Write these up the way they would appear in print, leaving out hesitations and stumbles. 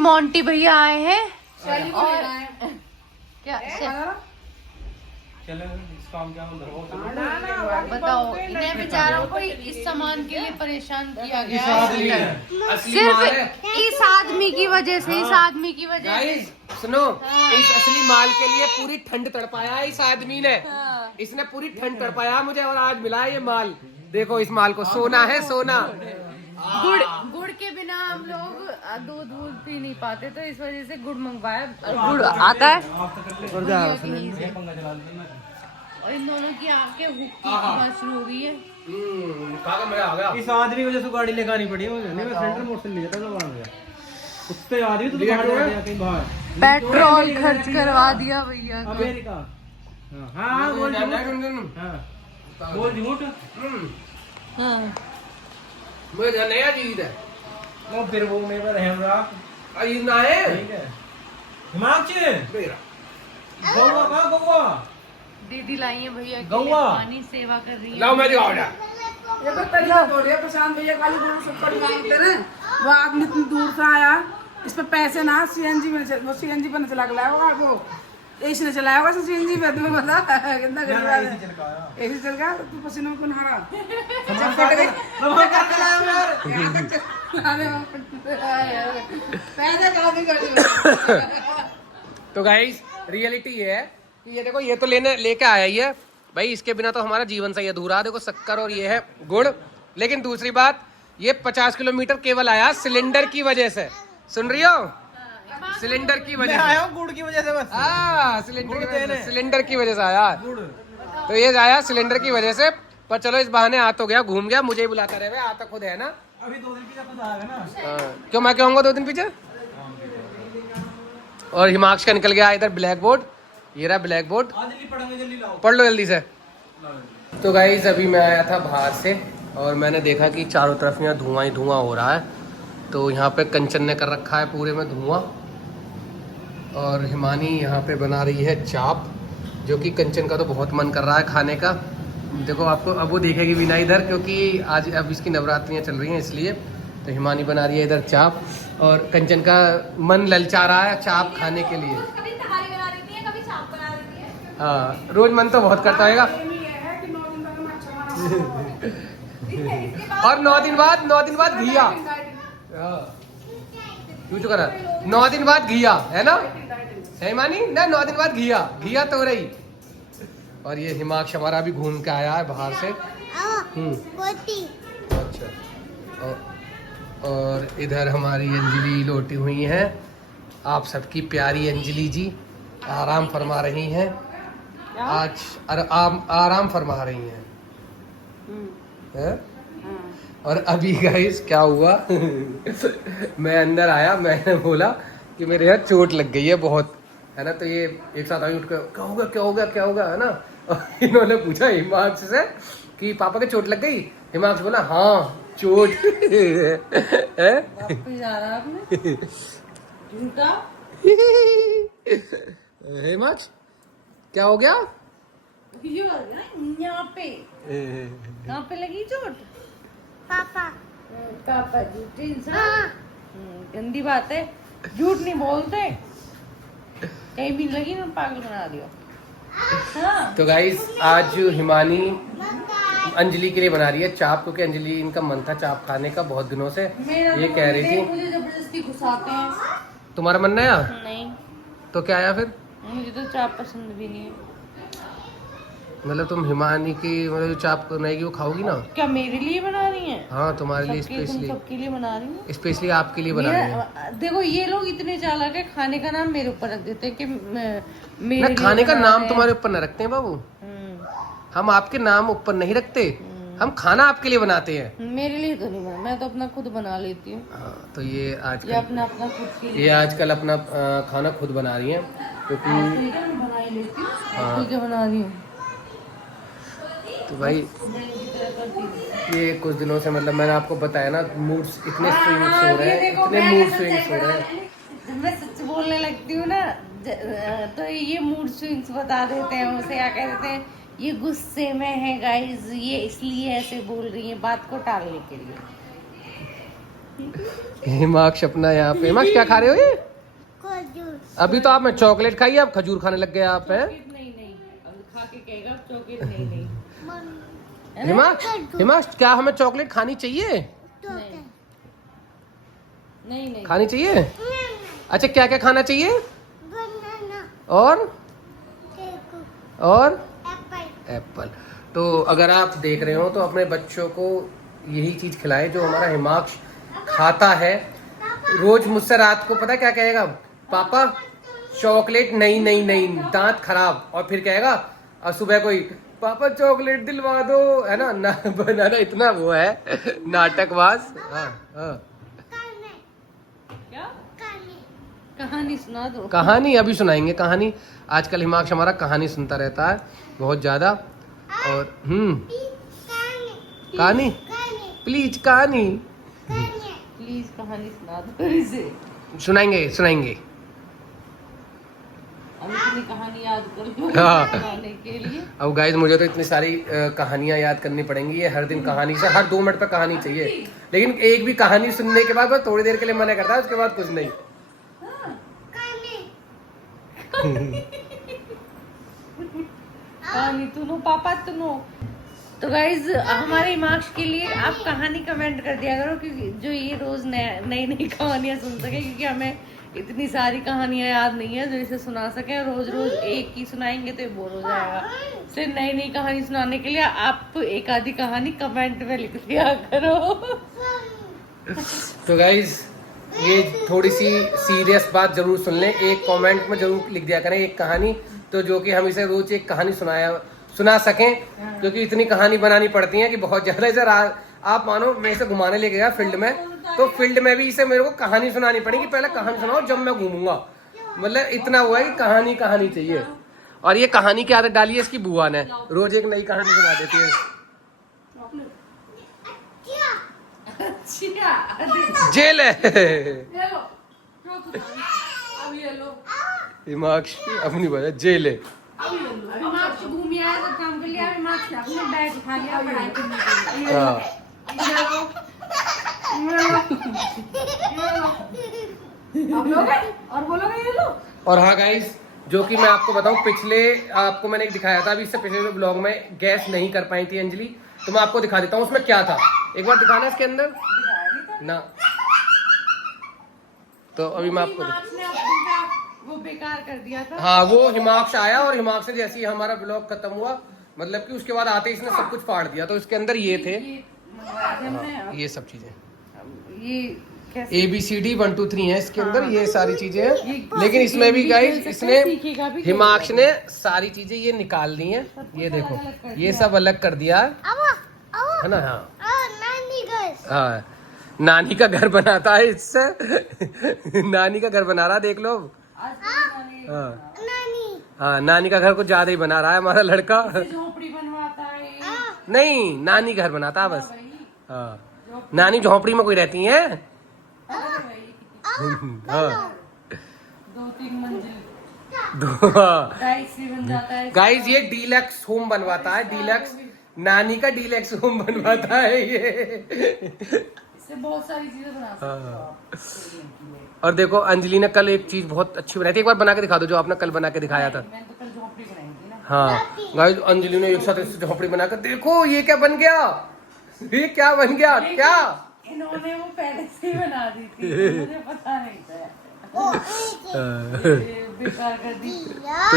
Monty भैया आए हैं और क्या बताओ, इन्हें बेचारों को इस सामान के लिए परेशान किया गया है सिर्फ इस आदमी की वजह से, इस आदमी की वजह से। सुनो, इस असली माल के लिए पूरी ठंड तड़पाया है इस आदमी ने। इसने पूरी ठंड तड़पाया मुझे और आज मिला है ये माल। देखो इस माल को, सोना है सोना। गुड़ के बिना हम लोग दूध पी नहीं पाते, तो इस वजह से गुड़ मंगवाया। गुड़ आता है और इन दोनों की आंखें हुक्की की शुरू हो गई है। इस आदमी को जैसे गाड़ी लेकर आनी पड़ी है, मैं सेंटर मोड से ले जाता था वहां गया। कुत्ते आदमी तो बाहर कहीं बाहर पेट्रोल खर्च करवा दिया भैया को। अमेरिका। हाँ बोल झूठ। मुझे नया चीज है वो फिर वो मेरे पर हैमरा ये ना है। ठीक है हिमाचल गोवा का गोवा दीदी लाई है भैया के लिए गौवा। पानी सेवा कर रही है। लाओ मैं दिखाऊं ना। ये तो तरीका बोल रही है प्रशांत भैया खाली गुरु सुपर मांगते ना। वो आदमी इतनी दूर से आया, इस पे पैसे ना सीएनजी में वो सीएनजी पर चला के लाया होगा वो इसने चलाया होगा सीएनजी पे। तुम्हें पता कितना गरीब है। ऐसे चल गया तू पसीने में कौन हारा फट गई पैदा काफी कर। तो गाइस रियलिटी ये है कि ये देखो, ये तो लेके आया ही है भाई, इसके बिना तो हमारा जीवन सही अधूरा। देखो शक्कर और ये है गुड़। लेकिन दूसरी बात, ये 50 किलोमीटर केवल आया सिलेंडर की वजह से। सुन रही हो, सिलेंडर की वजह से आया हूं गुड़ की वजह से बस। सिलेंडर की वजह से आया। तो ये आया सिलेंडर की वजह से। पर चलो इस बहाने आ तो गया, घूम गया, मुझे ही बुलाता रहे। आता खुद है ना। अभी 2 दिन पीछे खुद आएगा ना। क्यों मैं कहूँगा 2 दिन पीछे। और हिमाक्ष का निकल गया इधर ब्लैक बोर्ड। ये रहा ब्लैक बोर्ड, पढ़ लो जल्दी से। तो गाइस अभी मैं आया था बाहर से और मैंने देखा कि चारों तरफ यहाँ धुआं ही धुआं हो रहा है। तो यहाँ पे कंचन ने कर रखा है पूरे में धुआं। और हिमानी यहाँ पे बना रही है चाप, जो कि कंचन का तो बहुत मन कर रहा है खाने का। देखो आपको अब वो देखेगी बिना इधर, क्योंकि आज अब इसकी नवरात्रियाँ चल रही हैं इसलिए। तो हिमानी बना रही है इधर चाप और कंचन का मन ललचा रहा है चाप खाने के लिए। हाँ रोज मन तो बहुत करता रहेगा। और 9 दिन बाद घिया। क्यों करा 9 दिन बाद घिया है ना, है मानी ना। 9 दिन बाद घिया तो रही। और ये हिमाक्ष हमारा अभी घूम के आया है बाहर से। अच्छा। और इधर हमारी अंजलि लोटी हुई है। आप सबकी प्यारी अंजलि जी आराम फरमा रही हैं आज। आराम फरमा रही हैं। और अभी गाइस क्या हुआ मैं अंदर आया, मैंने बोला कि मेरे यहाँ चोट लग गई है बहुत, है ना। तो ये एक साथ आई उठ कर क्या होगा है ना। और इन्होंने पूछा हिमांश से कि पापा के चोट लग गई। हिमांश बोला हाँ चोट है। हिमांश क्या हो गया यहाँ पे लगी चोट। पापा झूठे इंसान। गंदी बात है, झूठ नहीं बोलते। कहीं भी लगी ना पागल बना दियो। हाँ। तो गाइस आज हिमानी अंजलि के लिए बना रही है चाप, क्योंकि अंजलि इनका मन था चाप खाने का बहुत दिनों से। ये कह रही थी मुझे जबरदस्ती घुसाते हैं। तुम्हारा मन नहीं आया? नहीं तो क्या आया फिर? मुझे तो चाप पसंद भी नहीं है। मतलब तुम हिमानी की मतलब जो चाप बनाएगी वो खाओगी ना? क्या मेरे लिए बना रही हैं? हाँ तुम्हारे लिए स्पेशली। सबके लिए बना रही हूँ। स्पेशली आपके लिए बना रही है। देखो ये लोग इतने चालाक है, खाने का नाम मेरे ऊपर रख देते हैं कि मेरे ना लिए खाने का बना नाम रहे हैं। तुम्हारे ऊपर न रखते हैं बाबू। हम आपके नाम ऊपर नहीं रखते, हम खाना आपके लिए बनाते हैं। मेरे लिए तो नहीं बना, मैं तो अपना खुद बना लेती हूँ। तो ये आजकल अपना खुद के लिए। ये आजकल अपना खाना खुद बना रही हैं, क्योंकि बना ही लेती हूँ। खुद बना रही हूँ। तो भाई ये कुछ दिनों से मतलब मैंने आपको बताया ना, मूड्स इतने स्विंग्स हो रहे हैं, इतने मूड स्विंग्स हो रहे हैं। मैं सच बोलने लगती हूँ ना तो ये मूड स्विंग्स बता देते हैं उसे, क्या कहते हैं, ये गुस्से में है गाइस, ये इसलिए ऐसे बोल रही है, बात को टालने के लिए। हिमाक्ष अपना यहाँ पे, हिमाक्ष क्या खा रहे हो ये? अभी तो आपने चॉकलेट खाई, आप खजूर खाने लग गए आप हैं? नहीं नहीं, अब खा के कहेगा चॉकलेट नहीं नहीं। हिमाक्ष, हिमाक्ष क्या हमें चॉकलेट खानी चाहिए? नहीं नहीं खानी चाहिए? अच्छा क्या क्या खाना चाहिए? और एप्पल। तो अगर आप देख रहे हो तो अपने बच्चों को यही चीज खिलाएं जो हमारा हिमाक्ष खाता है। रोज मुझसे रात को पता क्या कहेगा? पापा चॉकलेट नहीं नहीं नहीं, दांत खराब। और फिर कहेगा और सुबह कोई पापा चॉकलेट दिलवा दो, है ना। बनाना इतना वो है नाटकबाज। हाँ। क्या कहानी सुना दो। कहानी अभी सुनाएंगे कहानी। आजकल हिमाक्ष हमारा कहानी सुनता रहता है बहुत ज्यादा। और कहानी प्लीज कहानी प्लीज कहानी सुना दो इसे। सुनाएंगे। अब इतनी कहानी याद कर लो हाँ। सुनाने के लिए। अब गाइस मुझे तो इतनी सारी कहानियां याद करनी पड़ेंगी। ये हर दिन कहानी से हर 2 मिनट पर कहानी चाहिए। लेकिन एक भी कहानी सुनने के बाद वो थोड़ी देर के लिए मना करता है, उसके बाद कुछ नहीं। कहानी सुनो पापा सुनो। तो गाइज हमारे हिमाक्ष के लिए आप कहानी कमेंट कर दिया करो, क्योंकि जो ये रोज नई नई कहानियां सुन सके, क्योंकि हमें इतनी सारी कहानियां याद नहीं है जो इसे सुना सके। रोज रोज एक ही सुनाएंगे तो ये बोर हो जाएगा। इसलिए नई नई कहानी सुनाने के लिए आप एक आधी कहानी कमेंट में लिख दिया करो। तो गाइज ये थोड़ी सी सीरियस बात जरूर सुन लें। एक कमेंट में जरूर लिख दिया करें एक कहानी, तो जो कि हम इसे रोज एक कहानी सुना सकें। क्योंकि इतनी कहानी बनानी पड़ती है कि बहुत ज्यादा। इसे आप मानो मैं इसे घुमाने ले गया फील्ड में, तो फील्ड में भी इसे मेरे को कहानी सुनानी पड़ेगी। पहले कहानी सुनाओ जब मैं घूमूंगा। मतलब इतना हुआ है कि कहानी चाहिए। और ये कहानी की आदत डाली है इसकी बुआ ने, रोज एक नई कहानी सुना देती है। जेल है हिमाक्ष अपनी वजह जेल है। हिमाक्ष घूम आया सब काम कर लिया। हिमाक्ष अपने बैग उठा लिया पढ़ाई करने के लिए। हाँ। और बोलोगे ये लो। और हाँ गाइस, जो कि मैं आपको बताऊं, पिछले आपको मैंने एक दिखाया था, अभी इससे पिछले ब्लॉग में गैस नहीं कर पाई थी अंजलि, तो मैं आपको दिखा देता हूँ उसमें क्या था। एक बार दिखाना इसके अंदर ना। तो अभी मैं आपको वो बेकार कर दिया था। हाँ, वो हिमाक्ष आया और हिमाक्ष से जैसे ही हमारा ब्लॉग खत्म हुआ, मतलब कि उसके बाद आते ही इसने सब कुछ फाड़ दिया। तो इसके अंदर ये थे, ये सब चीजें, ये ABCD 1 2 3 है इसके अंदर। ये सारी चीजें हैं। लेकिन इसमें भी गाइस इसने हिमाक्ष ने सारी चीजें ये निकाल दी हैं। ये देखो ये सब अलग कर दिया है ना। हाँ, नानी का घर बनाता है इससे। नानी का घर बना रहा है, देख लो। हाँ, नानी का घर कुछ ज्यादा ही बना रहा है हमारा लड़का। झोपड़ी बनवाता है। नहीं, नानी घर बनाता है बस। हाँ, नानी झोपड़ी में कोई रहती है। हाँ, 2-3 मंजिल बन जाता है। गाइस ये डीलक्स होम बनवाता है। डीलक्स नानी का डीलक्स होम बनवाता है ये। इससे बहुत सारी चीजें बना सकते हो आप। और देखो अंजलि ने कल एक चीज बहुत अच्छी बनाई थी। एक बार बना के दिखा दो जो आपने कल बना के दिखाया था। मैंने तो कल झोपड़ी बनाई थी ना। हाँ गाइस, अंजलि ने एक साथ झोपड़ी बनाकर देखो ये क्या बन गया। ये क्या बन गया? क्या इन्होंने वो पहले से ही बना दी थी, मुझे पता नहीं था। ये बेकार कर दी। तो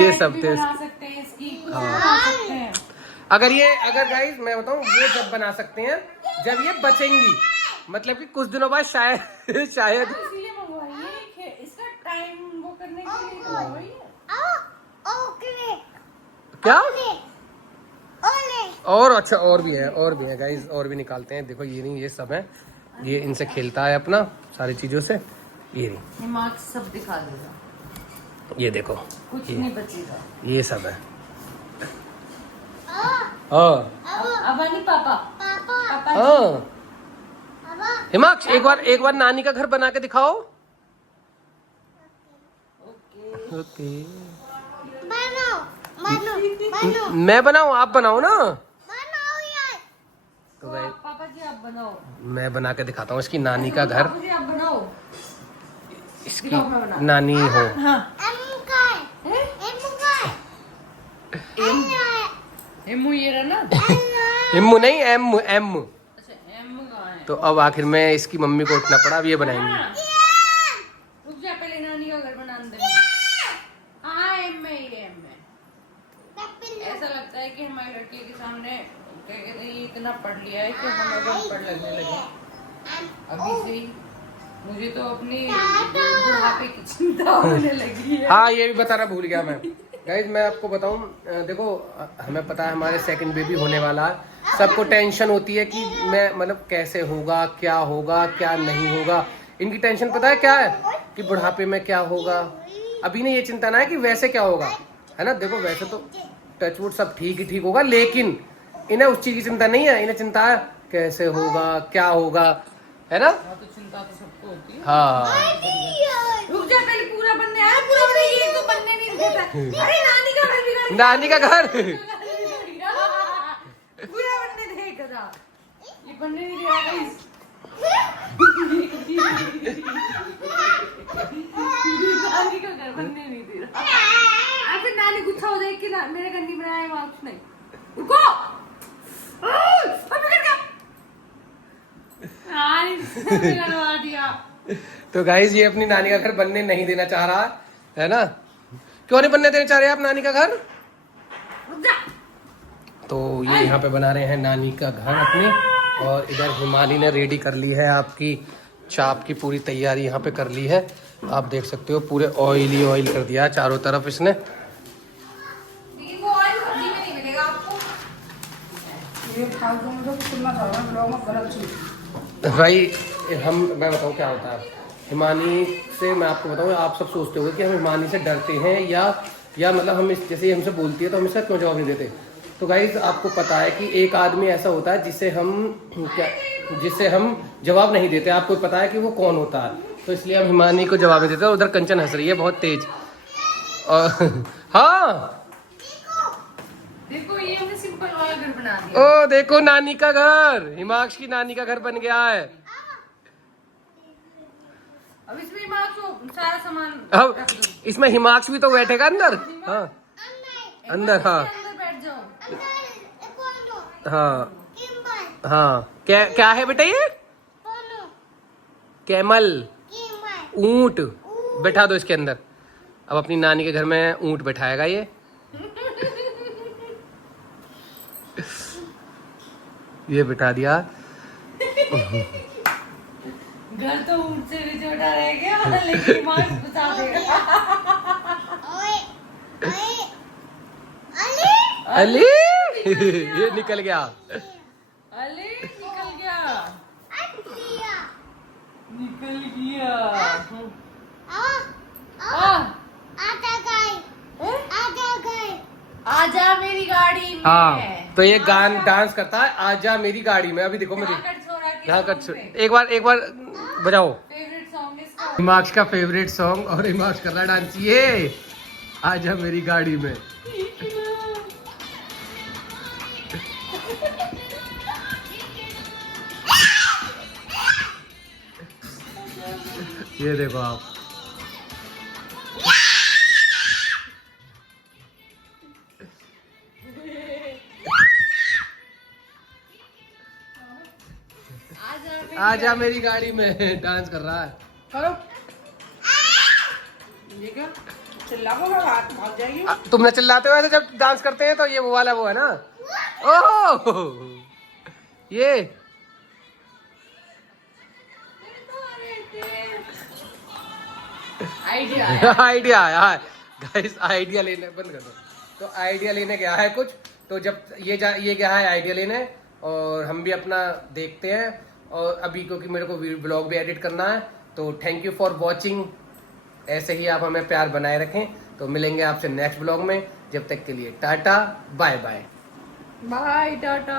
ये सब थे। बना सकते हैं इसकी, कुछ बना सकते हैं। अगर गाइस मैं बताऊं, वो जब बना सकते हैं जब ये बचेंगी, मतलब कि कुछ दिनों बाद शायद इसीलिए मंगवाई है, इसका टाइम वो करने के लिए तो मंगवाई है। क्या और अच्छा और भी है गाइस, और भी निकालते हैं। देखो ये नहीं, ये सब है। ये इनसे खेलता है अपना सारी चीजों से। ये नहीं, दिमाग सब दिखा देगा। ये देखो कुछ नहीं बचेगा। ये सब है। हाँ अब नहीं पापा हाँ। हिमाक्ष एक बार नानी का घर बना के दिखाओ। ओके, मैं बनाऊं आप बनाओ ना। तो पापा जी आप आप बनाओ। मैं बना के दिखाता हूँ इसकी नानी का घर। बाबूजी आप बनाओ। इसकी दिखाओ, मैं बना। नानी हो। हाँ। एमू ये रहा ना। इम्मू नहीं, एम एम। अच्छा एम कहाँ है? तो अब आखिर में इसकी मम्मी को उठना पड़ा, अब ये बनाएंगी। रुक जा, पहले नानी का घर बनाने दे। हाँ एम है, ये एम है। ऐसा लगता है कि हमारी लड़की के सामने क्या कहते हैं, ये इतना पढ़ लिया है कि हमें भी पढ़ लगने लगे अभी से ही। मुझे तो अपनी बुढ़ापे की चिंता होने लगी है। हाँ, ये भी बताना भूल गया मैं। गाइस मैं आपको बताऊं, देखो हमें पता है हमारे सेकंड बेबी होने वाला है। सबको टेंशन होती है कि मैं मतलब कैसे होगा, क्या होगा, क्या नहीं होगा। इनकी टेंशन पता है क्या है कि बुढ़ापे में क्या होगा। अभी ने ये चिंता ना है कि वैसे क्या होगा, है ना। देखो वैसे तो टचवुड सब ठीक ही ठीक होगा, लेकिन इन्हें उस चीज की चिंता नहीं है। इन्हें चिंता है कैसे होगा, क्या होगा, है ना। तो चिंता तो सबको होती है। हाँ, रुक जा, पहले पूरा बनने आया, पूरा बनने ये तो बनने नहीं देता। अरे नानी का घर भी कर, नानी का घर। पूरा बनने दे करा, ये बनने नहीं दे रहा गाइस। नानी का घर बनने नहीं दे रहा। फिर नानी गुस्सा हो जाएगी कि मेरे घर नहीं बनाया, वहाँ कुछ नहीं। रुको, अभी कर क्या? करवा दिया। तो गाइस ये अपनी नानी का घर बनने नहीं देना चाह रहा है ना। क्यों नहीं बनने देना चाह रहे आप नानी का घर? रुक जा। तो ये यहाँ पे बना रहे हैं नानी का घर अपने, और इधर हिमाली ने रेडी कर ली है आपकी चाप की पूरी तैयारी यहाँ पे कर ली है। आप देख सकते हो पूरे ऑयली ऑयल कर दिया चारों तरफ इसने। वो ऑयल सब्जी में नहीं मिलेगा आपको। ये फालतू में तो सुनना था मैं ब्लॉग में गलत चीज। भाई मैं बताऊँ क्या होता है हिमानी से। मैं आपको बताऊँ, आप सब सोचते होंगे कि हम हिमानी से डरते हैं या मतलब हम जैसे हमसे बोलती है तो हम इसका क्यों जवाब नहीं देते। तो गाइज आपको पता है कि एक आदमी ऐसा होता है जिसे हम जवाब नहीं देते। आपको पता है कि वो कौन होता है, तो इसलिए हम हिमानी को जवाब नहीं देते। उधर कंचन हंस रही है बहुत तेज। और हाँ देखो ये हमने सिंपल वाला घर बना दिया। ओ देखो नानी का घर, हिमाक्ष की नानी का घर बन गया है। अब इसमें सारा सामान अब रख दो। इसमें हिमाक्ष भी तो बैठेगा अंदर। हाँ अंदर, हाँ अंदर बैठ जाओ। हाँ हाँ। क्या है बेटा ये? कैमल, ऊंट। बैठा दो इसके अंदर। अब अपनी नानी के घर में ऊंट बैठाएगा ये। ये बिठा दिया। घर तो ऊंट से भी छोटा रह गया, लेकिन मार्क्स बचा देगा। अली ये निकल गया। अले निकल गया, निकल गया। आजा मेरी गाड़ी में। हाँ तो ये गान डांस करता है आजा मेरी गाड़ी में। अभी देखो मुझे यहाँ कर, एक बार बजाओ। फेवरेट सॉन्ग इसका। हिमाक्ष का फेवरेट सॉन्ग, और हिमाक्ष कर रहा है डांस ये आजा मेरी गाड़ी में। ये देखो आप। आजा मेरी गाड़ी में डांस कर रहा है। करो ये क्या चिल्लाओगे, बात भाग जाएगी। तुमने चिल्लाते हो ऐसे जब डांस करते हैं, तो ये वो वाला वो है ना। ओह ये आइडिया आया है गाइस। आइडिया लेने बंद कर दो। तो आइडिया लेने गया है कुछ, तो जब ये गया है आइडिया लेने, और हम भी अपना देखते हैं। और अभी क्योंकि मेरे को ब्लॉग भी एडिट करना है, तो थैंक यू फॉर वॉचिंग। ऐसे ही आप हमें प्यार बनाए रखें। तो मिलेंगे आपसे नेक्स्ट ब्लॉग में। जब तक के लिए tata bye bye. Bye Tata.